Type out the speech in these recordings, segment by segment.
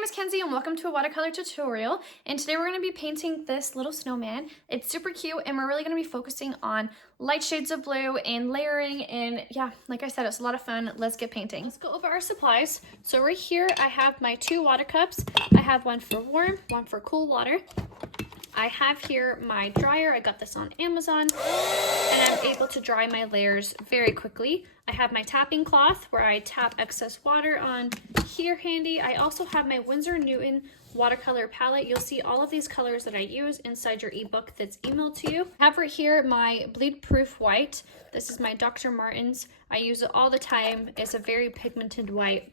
name is Kenzie and welcome to a watercolor tutorial, and today we're going to be painting this little snowman. It's super cute and we're really going to be focusing on light shades of blue and layering, and yeah, like I said, it's a lot of fun. Let's get painting. Let's go over our supplies. So right here I have my 2 water cups. I have one for warm, one for cool water. I have here my dryer. I got this on Amazon and I'm able to dry my layers very quickly. I have my tapping cloth where I tap excess water on here handy. I also have my Winsor & Newton watercolor palette. You'll see all of these colors that I use inside your ebook that's emailed to you. I have right here my bleed proof white. This is my Dr. Martens. I use it all the time. It's a very pigmented white.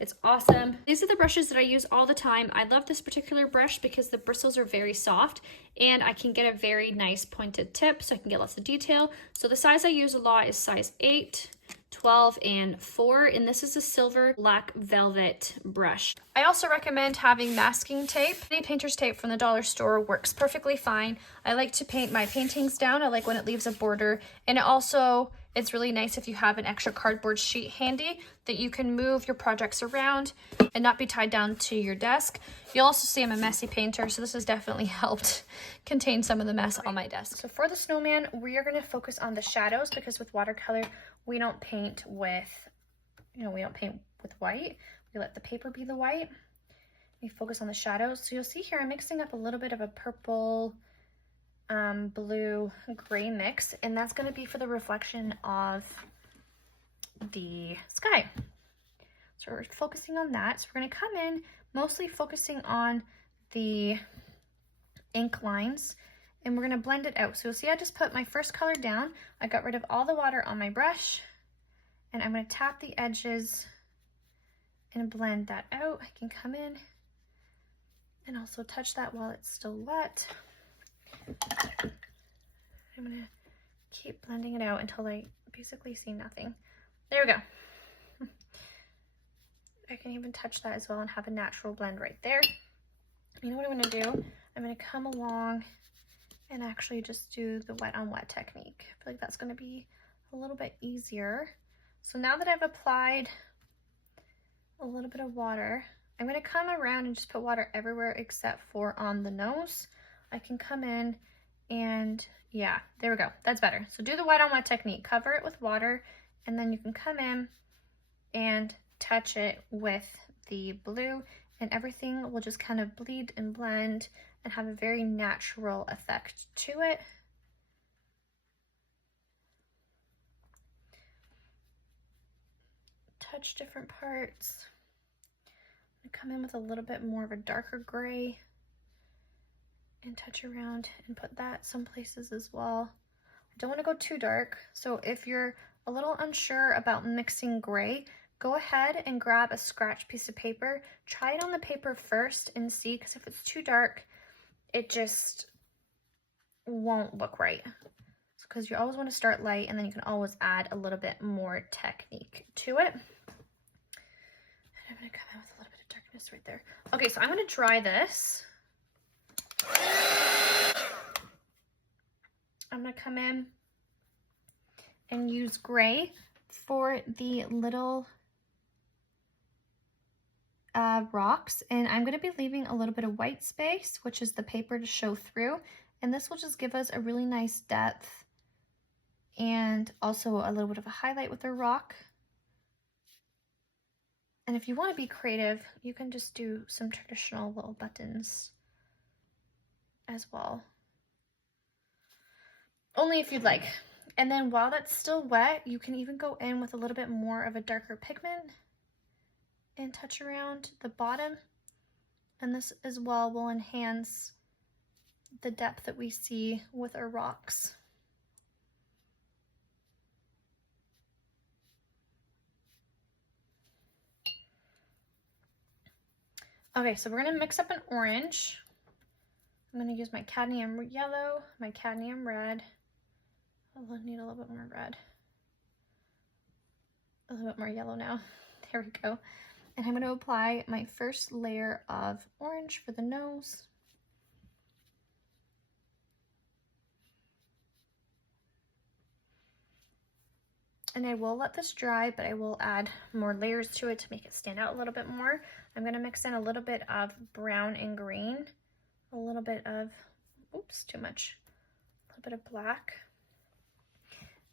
It's awesome. These are the brushes that I use all the time. I love this particular brush because the bristles are very soft and I can get a very nice pointed tip so I can get lots of detail. So the size I use a lot is size 8, 12, and 4, and this is a silver black velvet brush. I also recommend having masking tape. Any painter's tape from the dollar store works perfectly fine. I like to paint my paintings down. I like when it leaves a border, and it's really nice if you have an extra cardboard sheet handy that you can move your projects around and not be tied down to your desk. You'll also see I'm a messy painter, so this has definitely helped contain some of the mess on my desk. So for the snowman, we are going to focus on the shadows because with watercolor, we don't paint with, white. We let the paper be the white. We focus on the shadows. So you'll see here, I'm mixing up a little bit of a purple, blue, gray mix, and that's going to be for the reflection of the sky. So we're focusing on that. So we're going to come in mostly focusing on the ink lines, and we're going to blend it out. So you'll see I just put my first color down. I got rid of all the water on my brush, and I'm going to tap the edges and blend that out. I can come in and also touch that while it's still wet. I'm going to keep blending it out until I basically see nothing. There we go. I can even touch that as well and have a natural blend right there. You know what I'm going to do? I'm going to come along and actually just do the wet on wet technique. I feel like that's going to be a little bit easier. So now that I've applied a little bit of water, I'm going to come around and just put water everywhere except for on the nose. I can come in and yeah, there we go. That's better. So do the wet on wet technique. Cover it with water, and then you can come in and touch it with the blue, and everything will just kind of bleed and blend and have a very natural effect to it. Touch different parts. I'm gonna come in with a little bit more of a darker gray and touch around and put that some places as well. I don't want to go too dark, so if you're a little unsure about mixing gray, go ahead and grab a scratch piece of paper. Try it on the paper first and see, because if it's too dark, it just won't look right. Because you always want to start light, and then you can always add a little bit more technique to it. And I'm going to come in with a little bit of darkness right there. Okay, so I'm going to dry this. I'm going to come in and use gray for the little rocks, and I'm going to be leaving a little bit of white space, which is the paper, to show through, and this will just give us a really nice depth and also a little bit of a highlight with the rock. And if you want to be creative, you can just do some traditional little buttons as well, only if you'd like. And then while that's still wet, you can even go in with a little bit more of a darker pigment and touch around the bottom, and this as well will enhance the depth that we see with our rocks. Okay, so we're going to mix up an orange. I'm going to use my cadmium yellow, my cadmium red. I'll need a little bit more red. A little bit more yellow now. There we go. And I'm going to apply my first layer of orange for the nose. And I will let this dry, but I will add more layers to it to make it stand out a little bit more. I'm gonna mix in a little bit of brown and green, a little bit of, oops, too much, a little bit of black.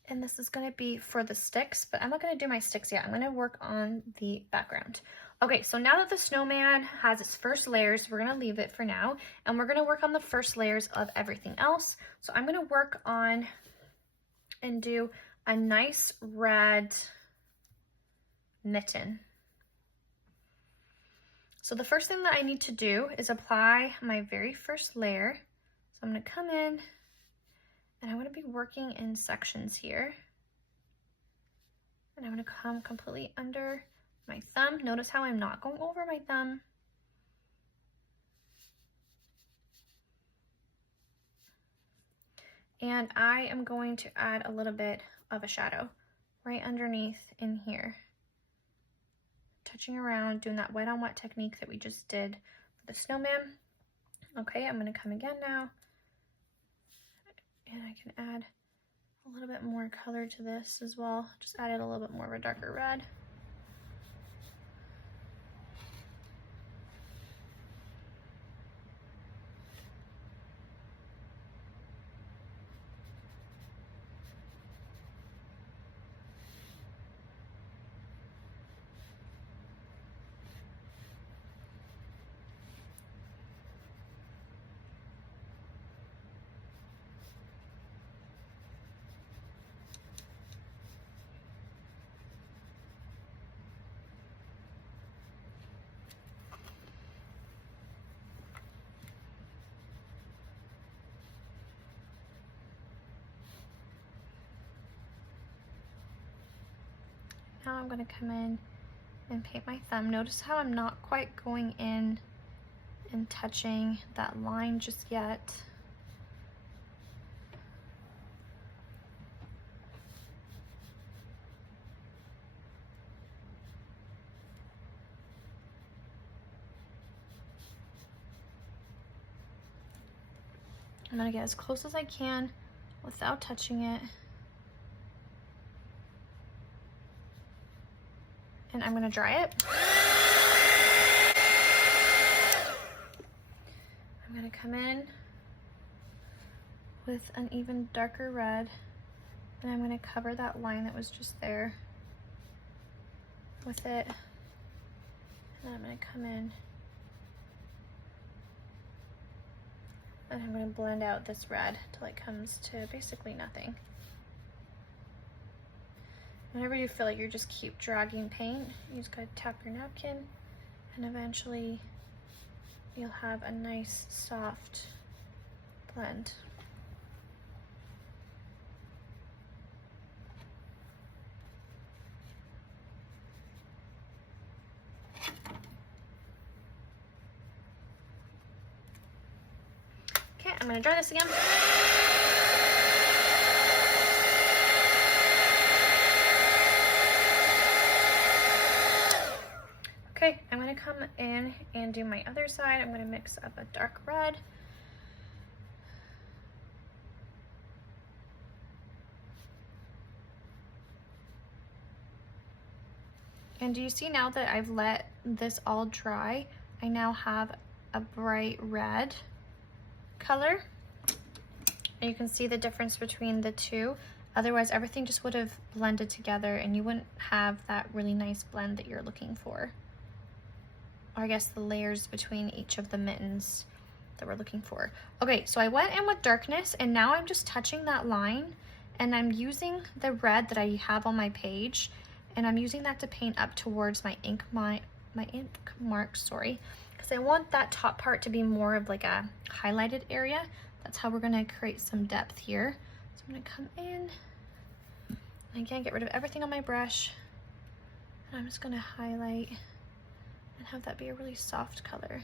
And this is gonna be for the sticks, but I'm not gonna do my sticks yet. I'm gonna work on the background. Okay, so now that the snowman has its first layers, we're gonna leave it for now, and we're gonna work on the first layers of everything else. So I'm gonna work on and do a nice red mitten. So the first thing that I need to do is apply my very first layer. So I'm gonna come in and I'm gonna be working in sections here. And I'm gonna come completely under my thumb. Notice how I'm not going over my thumb. And I am going to add a little bit of a shadow right underneath in here. Touching around, doing that wet on wet technique that we just did for the snowman. Okay, I'm gonna come again now. And I can add a little bit more color to this as well. Just added a little bit more of a darker red. Now I'm going to come in and paint my thumb. Notice how I'm not quite going in and touching that line just yet. I'm going to get as close as I can without touching it. And I'm gonna dry it. I'm gonna come in with an even darker red, and I'm gonna cover that line that was just there with it. And I'm gonna come in and I'm gonna blend out this red till it comes to basically nothing. Whenever you feel like you just keep dragging paint, you just gotta tap your napkin, and eventually you'll have a nice soft blend. Okay, I'm gonna dry this again. Okay, I'm gonna come in and do my other side. I'm gonna mix up a dark red. And do you see now that I've let this all dry, I now have a bright red color. And you can see the difference between the two. Otherwise, everything just would have blended together and you wouldn't have that really nice blend that you're looking for. Or I guess the layers between each of the mittens that we're looking for. Okay, so I went in with darkness and now I'm just touching that line and I'm using the red that I have on my page and I'm using that to paint up towards my ink mark, sorry, because I want that top part to be more of like a highlighted area. That's how we're gonna create some depth here. So I'm gonna come in, and again, get rid of everything on my brush, and I'm just gonna highlight and have that be a really soft color.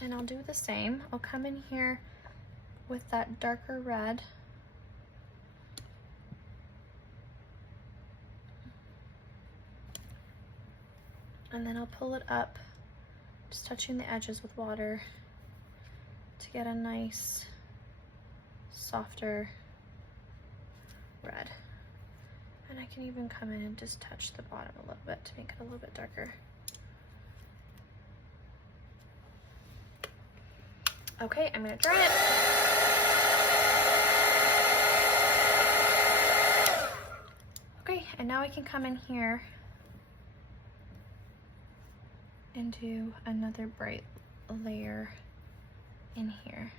And I'll do the same. I'll come in here with that darker red. And then I'll pull it up, just touching the edges with water to get a nice, softer red. And I can even come in and just touch the bottom a little bit to make it a little bit darker. Okay, I'm gonna dry it. Okay, and now I can come in here and do another bright layer in here.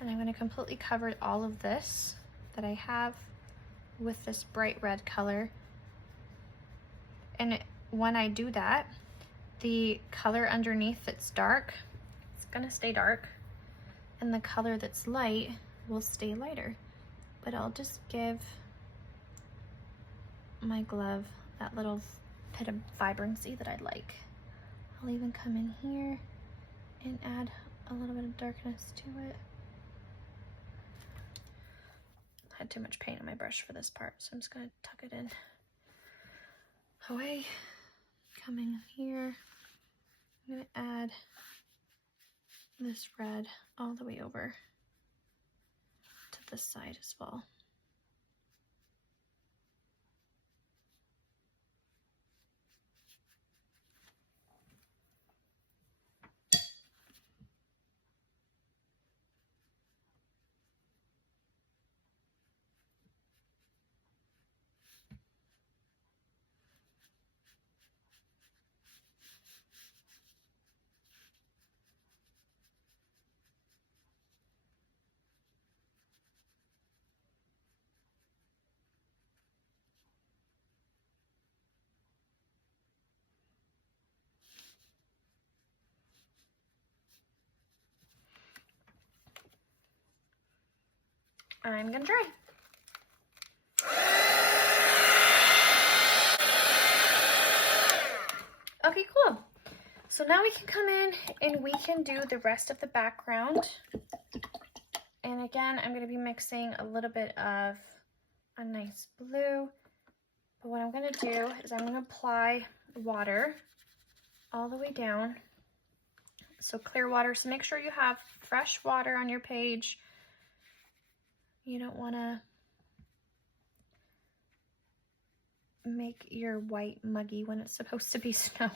And I'm gonna completely cover all of this that I have with this bright red color. And when I do that, the color underneath that's dark, it's gonna stay dark, and the color that's light will stay lighter. But I'll just give my glove that little bit of vibrancy that I'd like. I'll even come in here and add a little bit of darkness to it. I had too much paint on my brush for this part, so I'm just gonna tuck it in away. Coming here, I'm gonna add this red all the way over to this side as well. I'm gonna dry. Okay, cool. So now we can come in and we can do the rest of the background. And again, I'm gonna be mixing a little bit of a nice blue. But what I'm gonna do is I'm gonna apply water all the way down. So clear water, so make sure you have fresh water on your page. You don't wanna make your white muggy when it's supposed to be snow.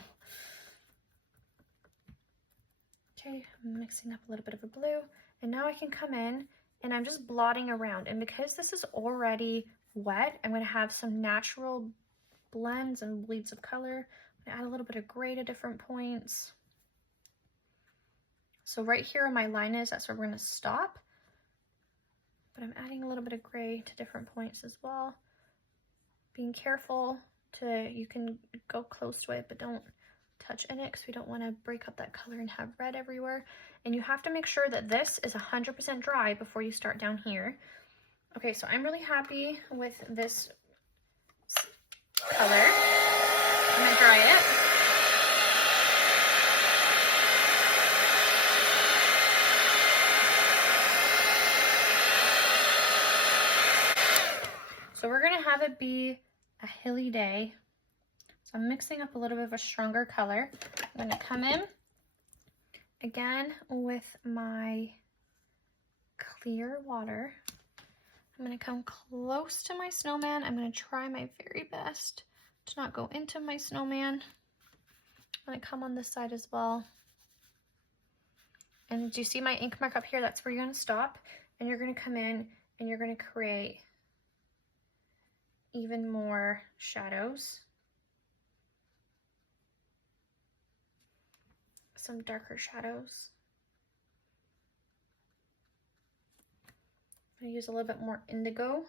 Okay, I'm mixing up a little bit of a blue, and now I can come in and I'm just blotting around, and because this is already wet, I'm going to have some natural blends and bleeds of color. I'm going to add a little bit of gray to different points. So right here where my line is, that's where we're going to stop, but I'm adding a little bit of gray to different points as well. Being careful you can go close to it, but don't touch in it because we don't want to break up that color and have red everywhere. And you have to make sure that this is 100% dry before you start down here. Okay, so I'm really happy with this color. I'm gonna dry it. So we're gonna have it be a hilly day. So I'm mixing up a little bit of a stronger color. I'm gonna come in again with my clear water. I'm gonna come close to my snowman. I'm gonna try my very best to not go into my snowman. I'm gonna come on this side as well. And do you see my ink mark up here? That's where you're gonna stop. And you're gonna come in and you're gonna create even more shadows. Some darker shadows. I'm gonna use a little bit more indigo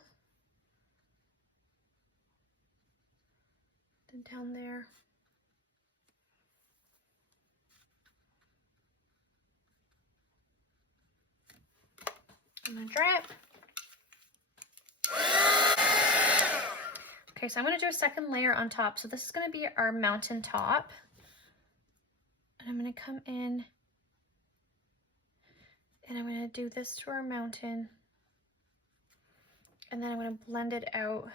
than down there. I'm gonna dry it. Okay, so I'm gonna do a second layer on top. So this is gonna be our mountain top. And I'm gonna come in and I'm gonna do this to our mountain. And then I'm gonna blend it out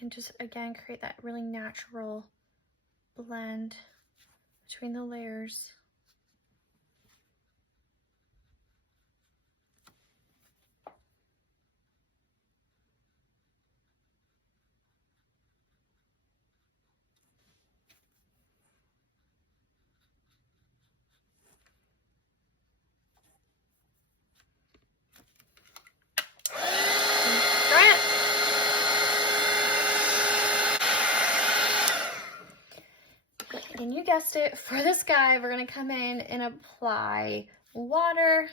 and just again create that really natural blend between the layers. guessed it, for this guy, we're gonna come in and apply water.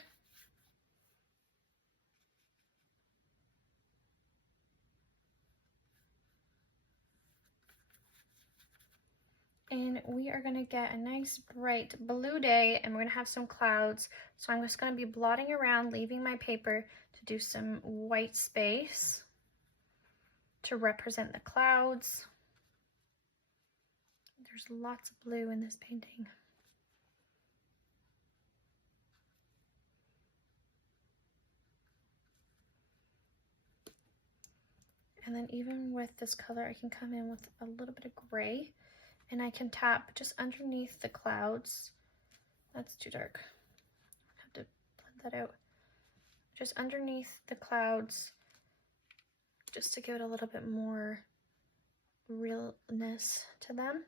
And we are gonna get a nice bright blue day, and we're gonna have some clouds. So I'm just gonna be blotting around, leaving my paper to do some white space to represent the clouds. There's lots of blue in this painting. And then even with this color, I can come in with a little bit of gray, and I can tap just underneath the clouds. That's too dark. I have to blend that out. Just underneath the clouds, just to give it a little bit more realness to them.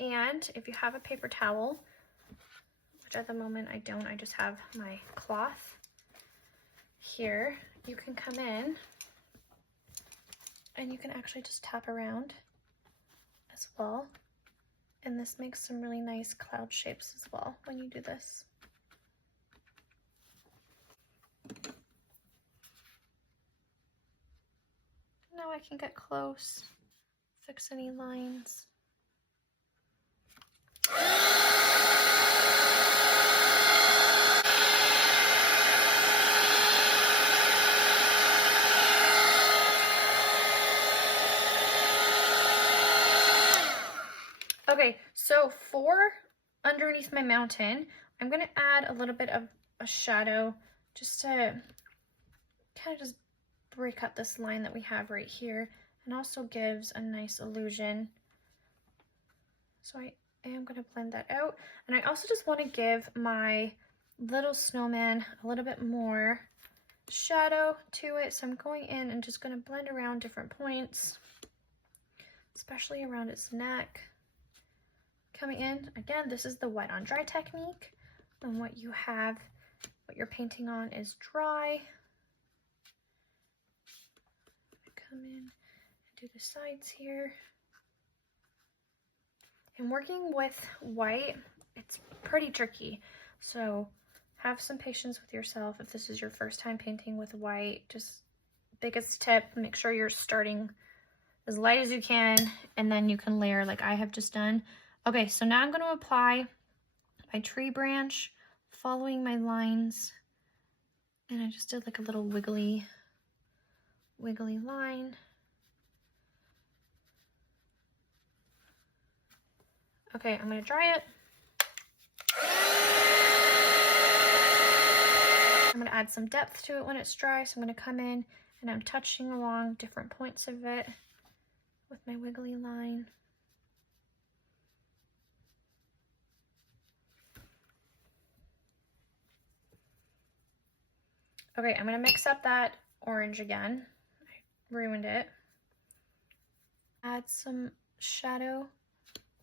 And if you have a paper towel, which at the moment I don't, I just have my cloth here, you can come in and you can actually just tap around as well. And this makes some really nice cloud shapes as well when you do this. Now I can get close, fix any lines. Okay, so for underneath my mountain, I'm gonna add a little bit of a shadow just to kind of just break up this line that we have right here, and also gives a nice illusion. So I am gonna blend that out. And I also just wanna give my little snowman a little bit more shadow to it. So I'm going in and just gonna blend around different points, especially around its neck. Coming in, again, this is the wet on dry technique, and what you're painting on is dry. Come in and do the sides here. And working with white, it's pretty tricky, so have some patience with yourself if this is your first time painting with white. Just biggest tip, make sure you're starting as light as you can, and then you can layer like I have just done. Okay, so now I'm going to apply my tree branch, following my lines, and I just did like a little wiggly line. Okay, I'm going to dry it. I'm going to add some depth to it when it's dry, so I'm going to come in and I'm touching along different points of it with my wiggly line. Okay, I'm gonna mix up that orange again. I ruined it. Add some shadow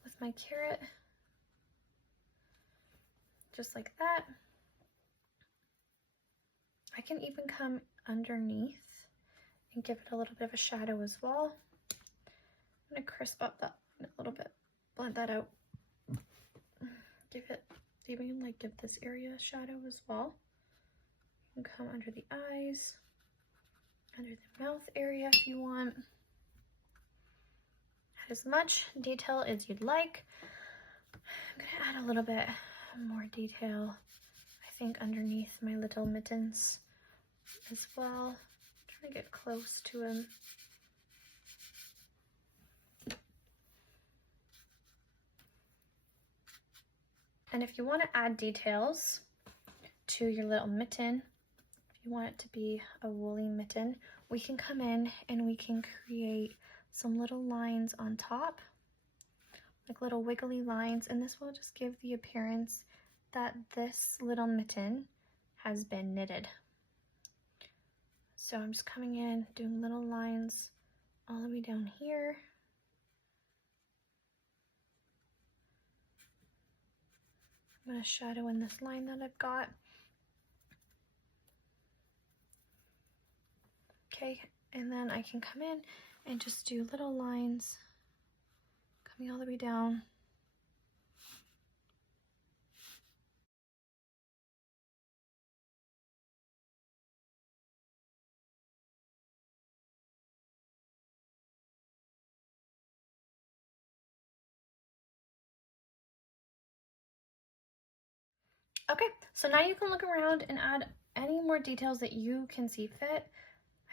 with my carrot, just like that. I can even come underneath and give it a little bit of a shadow as well. I'm gonna crisp up that a little bit, blend that out. Give it, even like give this area a shadow as well. And come under the eyes, under the mouth area if you want. Add as much detail as you'd like. I'm gonna add a little bit more detail, I think, underneath my little mittens as well. I'm trying to get close to him. And if you want to add details to your little mitten, if you want it to be a woolly mitten, we can come in and we can create some little lines on top, like little wiggly lines, and this will just give the appearance that this little mitten has been knitted. So I'm just coming in, doing little lines all the way down here. I'm going to shadow in this line that I've got. Okay, and then I can come in and just do little lines coming all the way down. Okay, so now you can look around and add any more details that you can see fit.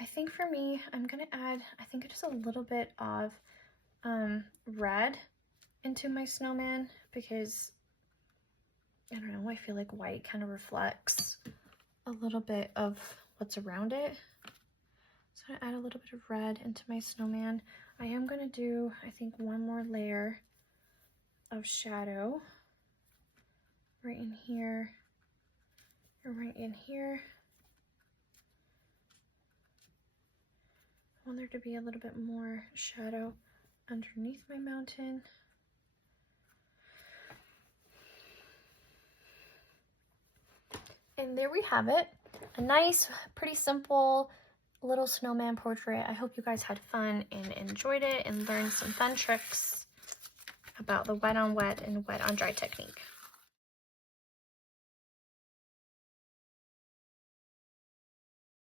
I think for me, I'm gonna add, I think just a little bit of red into my snowman because, I don't know, I feel like white kind of reflects a little bit of what's around it. So I'm gonna add a little bit of red into my snowman. I am gonna do, I think, one more layer of shadow right in here or right in here. I want there to be a little bit more shadow underneath my mountain. And there we have it. A nice, pretty simple little snowman portrait. I hope you guys had fun and enjoyed it and learned some fun tricks about the wet on wet and wet on dry technique.